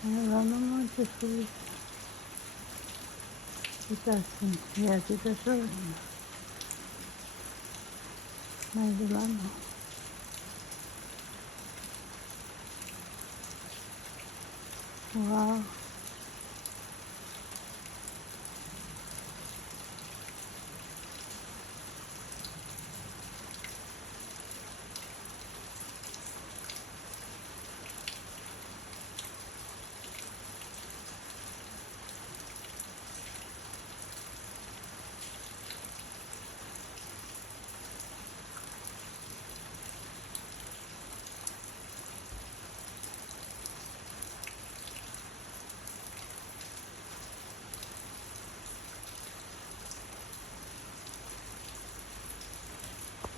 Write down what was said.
Wala naman sa sulit. Itasin. Ya, kita sulit. May dilan. Wow.